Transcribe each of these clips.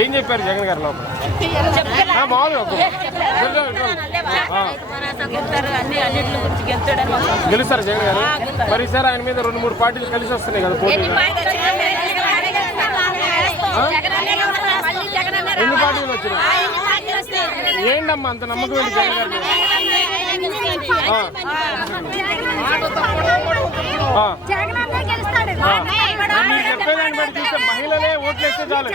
ఏం చెప్పారు జగన్ గారు లోపల? మామూలుగా గెలుస్తారు జగన్ గారు. మరి ఈసారి ఆయన మీద 2-3 పార్టీలు కలిసి వస్తున్నాయి కదా పోటీ. ఎన్ని పార్టీలు వచ్చినాయి? ఏంటమ్మా అంత నమ్మకం ఏంటి జగన్ గారు? మీరు చెప్పేదాన్ని బట్టి చూస్తే మహిళలే ఓట్లు వేస్తే చాలు.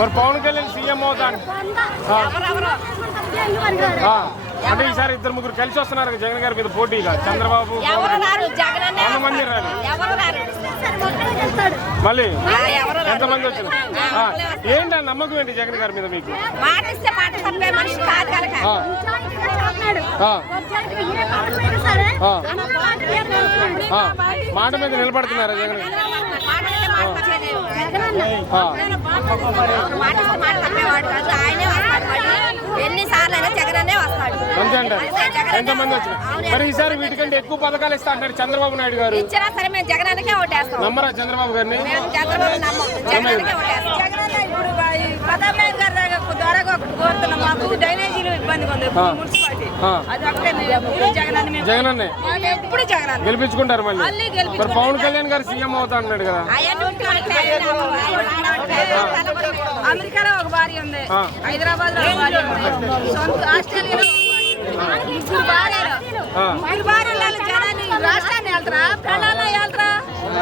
మరి పవన్ కళ్యాణ్ సీఎం అవుతాను అంటే ఈసారి 2-3 కలిసి వస్తున్నారు జగన్ గారి మీద పోటీగా. చంద్రబాబు మంది రాదు. మళ్ళీ ఎంతమంది వచ్చిన ఏంటి నమ్మకం ఏంటి జగన్ గారి మీద మీకు? మాట మీద నిలబడుతున్నారా జగన్? అంతే అంటారు. ఎంతమంది వచ్చిన మరి ఈసారి వీటికంటే ఎక్కువ పథకాలు ఇస్తా అంటారు చంద్రబాబు నాయుడు గారు. నమ్మరా చంద్రబాబు గారిని? జగనన్నే గెలిపించుకుంటారు మళ్ళీ. మరి పవన్ కళ్యాణ్ గారు సీఎం అవుతా అన్నాడు కదా. అమెరికాలో ఒక భార్య ఉంది, హైదరాబాద్ లో ఆస్ట్రేలియాలో రాష్ట్రాన్ని వెళ్తారా పెళ్ళాలని వెళ్తారా?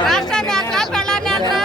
రాష్ట్రాన్ని వెళ్తారా పెళ్ళాన్ని వెళ్తారా?